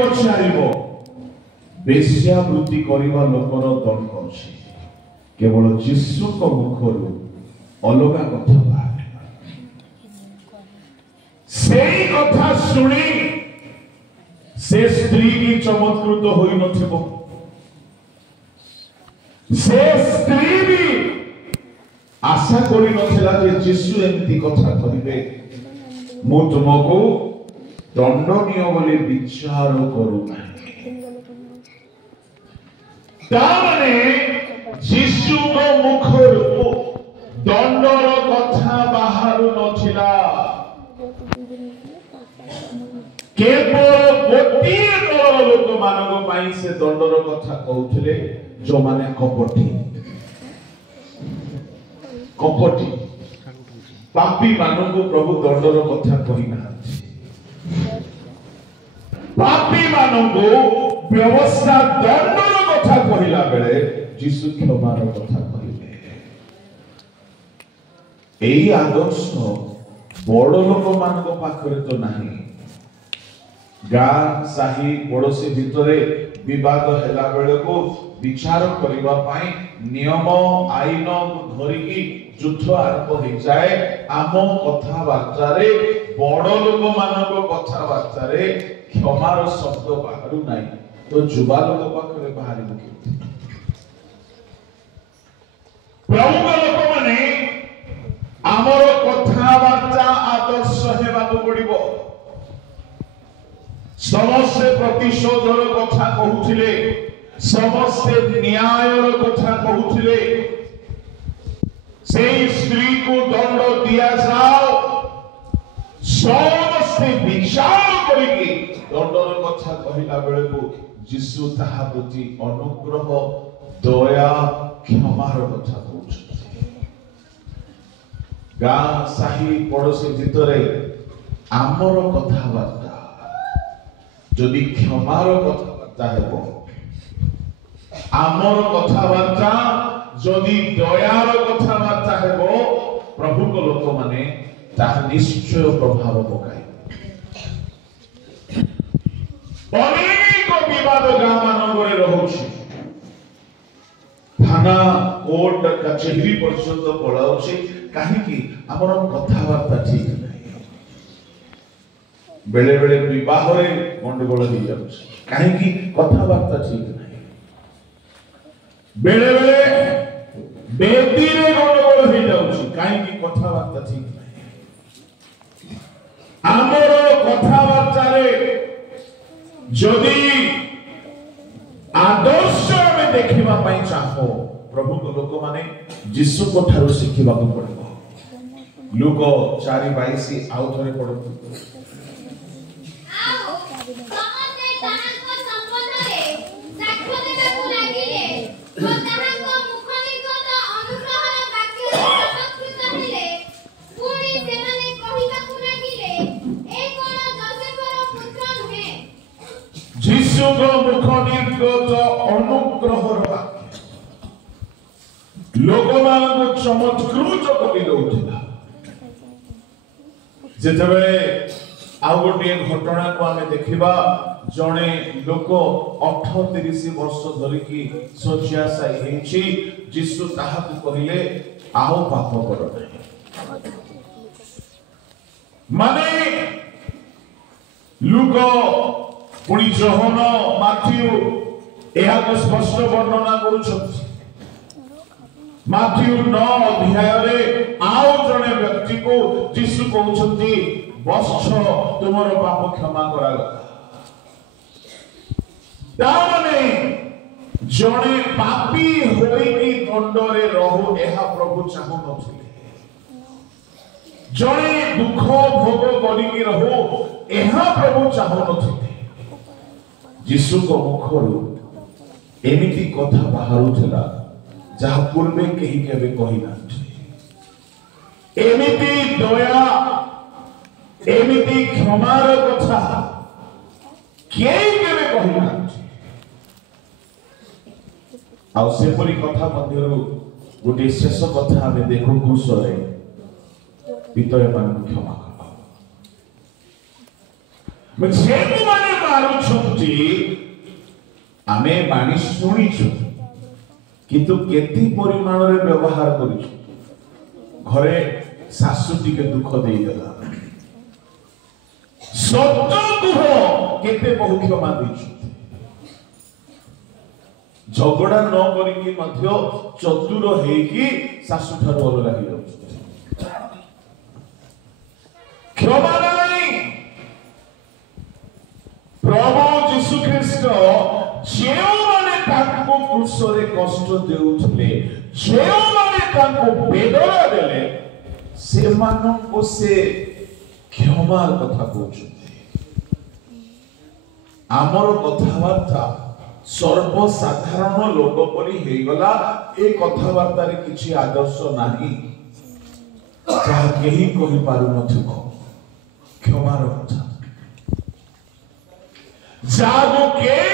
पचारिबो बेश्यावृत्ति करिबा लोकर दंड अछि केवल यीशु को मुखरु अलगा कथा बाहर सेई कथा सुनी से स्त्री की चमत्कृत होई नथिबो से स्त्री भी आशा करि नथिला जे यीशु एमती कथा करिवे मु तुमको दंडनीय बोली विचार करू ना ताने यीशु को मुखरु दंडर कथा बाहर नथिला केवल गोटे दल लोक मानक पाई से दंडर कथा कहउथिले जो माने कपटी पापी मानक प्रभु दंडर कथा कहिना पापी मानक व्यवस्था दंडर कथा कहिला बेले यीशु क्षमार कथा कहिबे एई आदर्श बड़ लोक मानक पाखरे तो नाही गाँ साही पड़ोसी भितरे विवाद हेला बेले को विचार करिबा पाई नियम आईन धरिकी युद्ध आरंभ हो जाए आम कथा वार्ता रे बड़ लोक मानक कथा वार्ता रे क्षमार शब्द बाहरु नाही तो जुबा लोक पाखरे बाहरी मुखी प्रभु लोक माने आमर कथा वार्ता आदर्श हेबाकू पड़िबो समस्ते प्रतिशोधर कथा कहूथिले समस्ते न्यायर कथा कहूथिले से स्त्री को दंड दिया जाओ समस्ते विचार करिके दंडर कथा कहिला बेले को यीशु ताहा प्रति अनुग्रह दया क्षमार कथा कहउछथि गाँ साही पड़ोसी भितरे आमर कथा वार्ता जदि क्षमार कथबार्ता हेबो आमर कथबार्ता जदि दयार कथबार्ता हेबो प्रभु को लोक माने ता निश्चय प्रभाव पकाय अनेक विवाद गाँ मानवरे रहुछि थाना कोर्ट कचेरी पर्यंत पळाउछि काहेकि आमर कथबार्ता ठीक नाही बेले बेले विवाह रे गंडगोल हो जाउछि काहेकि कथबार्ता ठीक नाही बेले बेले बेटी रे गंडगोल हो जाउछि काहेकि कथबार्ता ठीक नाही आमर कथबार्ता रे जदि आदर्श में देखिबा पई चाहो प्रभु को लोक माने यीशु को ठारो सिखिबा को पड़िबो लूक 4:22 आउ थरे पढतु यीशु को मुख निर्गत अनुग्रहर वाक्य लोक मानक चमत्कृत करि दउथिला जेतबे आउ गोटे घटना को आमे देखिबा जणे लोक 38 वर्ष धरिकी शଯ୍ୟାଶାୟୀ हेछि यीशु ताहा को कहिले आओ पाप कर नाही माने लूक पुणी जोहन माथ्यू एहा को स्पष्ट वर्णना करूछथि माथ्यू 9 अध्याय रे आओ जणे व्यक्ति को यीशु कहउछथि बस्छ तुमर पाप क्षमा करागला तामाने जणे पापी होइकी दंडरे रहु एहा प्रभु चाहु नथिले जणे दुख भोग करिकी रहु एहा प्रभु चाहु नथिले यीशु को मुखरु एमिति कथा बाहरुथला जहा पूर्वे केही केबे कहिना एमिति दया एमिति क्षमार कथा केही केबे कहिना आ सेपरी कथा मध्यरु गोटे शेष कथा हमें देखो कुशरे पितय मान क्षमा कर मैं जेनु माने मारू ଦୁଇଟି ଆମେ ବାଣୀ ଶୁଣିଛୁ କିନ୍ତୁ କେତେ ପରିମାଣରେ ବ୍ୟବହାର କରିଛୁ। ଘରେ ଶାଶୁ ଟିକେ ଦୁଃଖ ଦେଇଦେଲା, ସତ କୁହ କେତେ ବହୁ କ୍ଷମା ଦେଇଛନ୍ତି। ଝଗଡ଼ା ନ କରିକି ମଧ୍ୟ ଚତୁର ହେଇକି ଶାଶୁ ଠାରୁ ଅଲଗା ହେଇଯାଉଛନ୍ତି। କ୍ଷମା ନାହିଁ। ପ୍ରଭୁ ଯୀଶୁ ଖ୍ରୀଷ୍ଟ ଯେଉଁମାନେ ତାଙ୍କୁ କ୍ରୁଶରେ କଷ୍ଟ ଦେଉଥିଲେ, ଯେଉଁମାନେ ତାଙ୍କୁ ବେଦନା ଦେଲେ, ସେମାନଙ୍କୁ ସେ କ୍ଷମା କଥା କହୁଛନ୍ତି। ଆମର କଥାବାର୍ତ୍ତା ସର୍ବସାଧାରଣ ଲୋକ ପରି ହେଇଗଲା। ଏ କଥାବାର୍ତ୍ତାରେ କିଛି ଆଦର୍ଶ ନାହିଁ, ଯାହା କେହି କହିପାରୁନଥିବ। କ୍ଷମାର କଥା ଯାହାକୁ କେହି